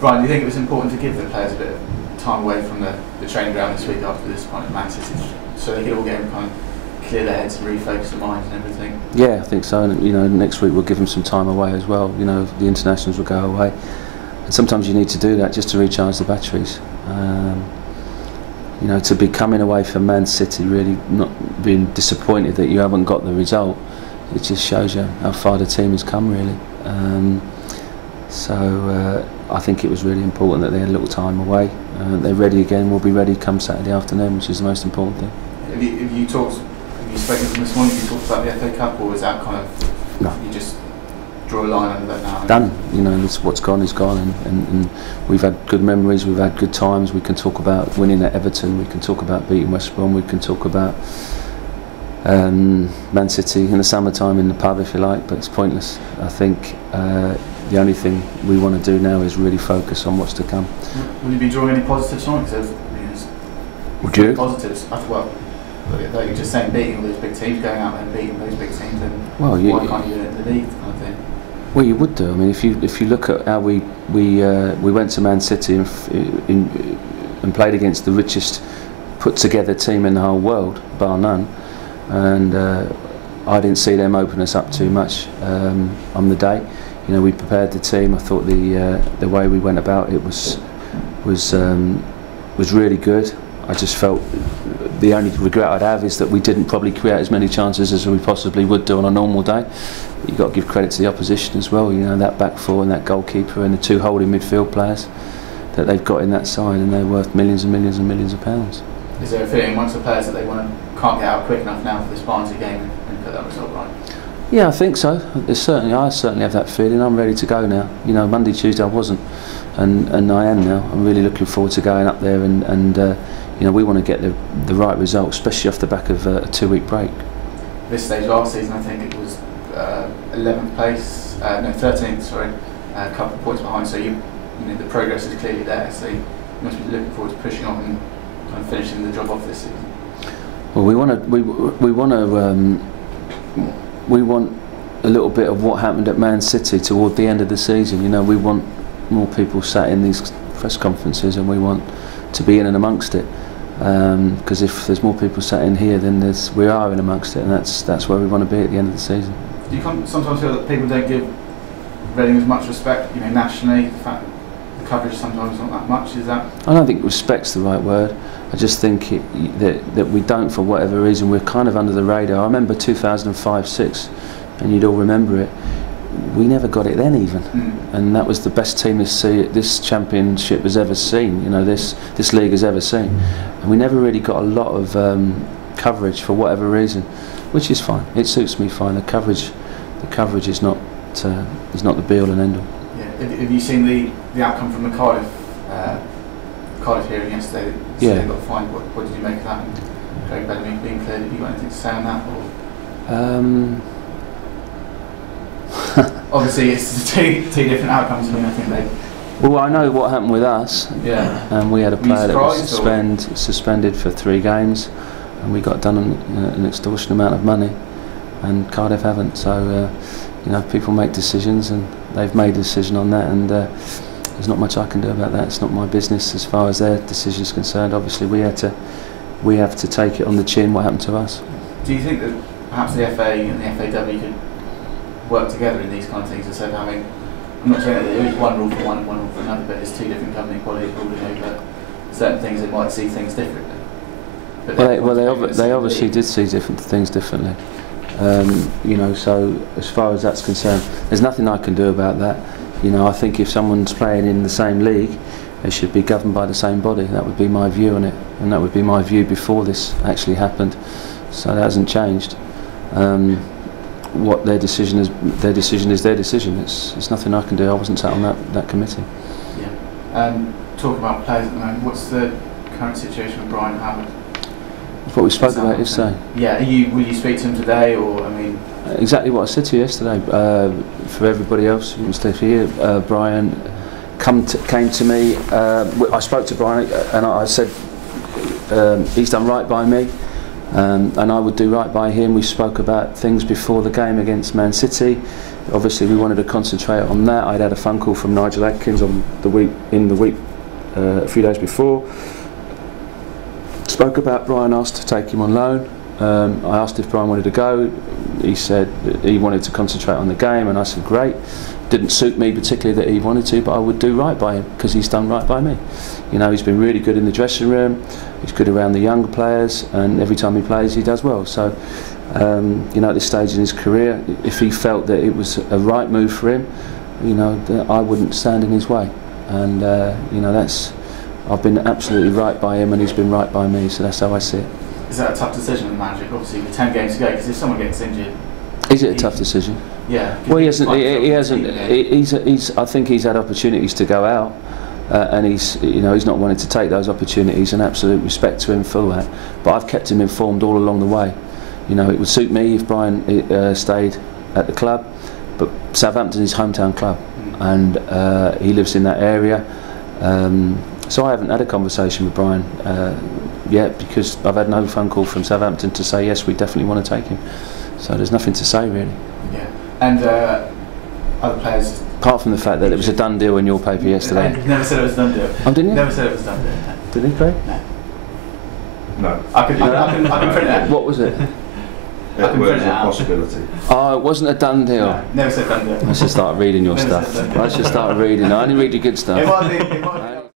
Brian, do you think it was important to give the players a bit of time away from the training ground this week after this kind of Man City, so they could all get kind of clear their heads and refocus their minds and everything? Yeah, I think so. And next week we'll give them some time away as well. The internationals will go away, and sometimes you need to do that just to recharge the batteries. To be coming away from Man City, really not being disappointed that you haven't got the result, it just shows you how far the team has come, really. I think it was really important that they had a little time away. They're ready again. We'll be ready come Saturday afternoon, which is the most important thing. Have you spoken to them this morning? Have you talked about the FA Cup, or is that kind of no? You just draw a line under that now? Done. What's gone is gone, and we've had good memories. We've had good times. We can talk about winning at Everton. We can talk about beating West Brom. We can talk about Man City in the summertime in the pub, if you like. But it's pointless. I think the only thing we want to do now is really focus on what's to come. Will you be drawing any positives from it? Would you? Positives. Well, like you're just saying, beating all those big teams, going out there and beating those big teams, and why can't you do it in the league, kind of thing? Well, you would do. I mean, if you look at how we went to Man City and played against the richest put together team in the whole world, bar none, and I didn't see them open us up too much on the day. We prepared the team. I thought the way we went about it was really good. I just felt the only regret I'd have is that we didn't probably create as many chances as we possibly would do on a normal day. You've got to give credit to the opposition as well. That back four and that goalkeeper and the two holding midfield players that they've got in that side, and they're worth millions and millions and millions of pounds. Is there a feeling amongst the players that they can't get out quick enough now for this Barnsley game and put that result right? Yeah, I think so. I certainly have that feeling. I'm ready to go now. Monday, Tuesday I wasn't, and I am now. I'm really looking forward to going up there and we want to get the right result, especially off the back of a 2-week break. This stage last season, I think it was 11th place, 13th, sorry, a couple of points behind. So the progress is clearly there. So you must be looking forward to pushing on and kind of finishing the job off this season. Well, we want a little bit of what happened at Man City toward the end of the season. We want more people sat in these press conferences, and we want to be in and amongst it. Because if there's more people sat in here, then we are in amongst it, and that's where we want to be at the end of the season. Do you sometimes feel that people don't give Reading as much respect, nationally? The fact the coverage sometimes not that much, is that? I don't think respect's the right word. I just think that we don't, for whatever reason, we're kind of under the radar. I remember 2005-06, and you'd all remember it. We never got it then even, and that was the best team this championship has ever seen. This league has ever seen, and we never really got a lot of coverage for whatever reason, which is fine. It suits me fine. The coverage is not the be all and end all. Yeah. Have you seen the outcome from the Cardiff hearing yesterday? Yeah. They got fined. What did you make of that? And Craig Bellamy being cleared. Have you got anything to say on that? Or? Obviously, it's two different outcomes. I think they. Well, I know what happened with us. Yeah. And we had a player that was suspended for 3 games, and we got done an extortionate amount of money, and Cardiff haven't. So, people make decisions, and they've made a decision on that, and there's not much I can do about that. It's not my business as far as their decision is concerned. Obviously, we have to take it on the chin what happened to us. Do you think that perhaps the FA and the FAW could work together in these kind of things instead of having, I'm not saying that there is one rule for one and one rule for another, but it's 2 different governing bodies ruling over certain things. They might see things differently. But they obviously did see different things differently. So as far as that's concerned, there's nothing I can do about that. I think if someone's playing in the same league, they should be governed by the same body. That would be my view on it, and that would be my view before this actually happened. So that hasn't changed. What their decision is their decision. It's nothing I can do. I wasn't sat on that committee. Yeah. Talk about players at the moment. What's the current situation with Brian Howard? That's what we spoke about yesterday. Yeah. Will you speak to him today, or Exactly what I said to you yesterday. For everybody else who wants to hear, Brian came to me. I spoke to Brian, and I said he's done right by me. And I would do right by him. We spoke about things before the game against Man City. obviously we wanted to concentrate on that. I'd had a phone call from Nigel Adkins on the week a few days before. Spoke about Brian, asked to take him on loan. I asked if Brian wanted to go. He said that he wanted to concentrate on the game, and I said great. Didn't suit me particularly that he wanted to, but I would do right by him because he's done right by me. You know, he's been really good in the dressing room, he's good around the younger players, and every time he plays he does well. So you know, at this stage in his career, if he felt that it was a right move for him, you know, I wouldn't stand in his way. And you know, I've been absolutely right by him, and he's been right by me, so that's how I see it. Is that a tough decision as a manager, obviously with 10 games to go, because if someone gets injured... Is it a tough decision? Yeah. Well, he hasn't. I think he's had opportunities to go out, and he's not wanted to take those opportunities, and absolute respect to him for that. But I've kept him informed all along the way. You know, it would suit me if Brian stayed at the club, but Southampton is his hometown club, and he lives in that area. So I haven't had a conversation with Brian yet, because I've had no phone call from Southampton to say yes, we definitely want to take him. So there's nothing to say really. Yeah. And other players. Apart from the fact that it was a done deal in your paper yesterday. You never said it was a done deal. Oh, didn't you? Never said it was a done deal. Did he, Craig? No. No. I can print it out. What was it? It was a possibility. Oh, it wasn't a done deal. No, never said done deal. I should start reading your stuff. I should start reading. I only read your good stuff. It might be.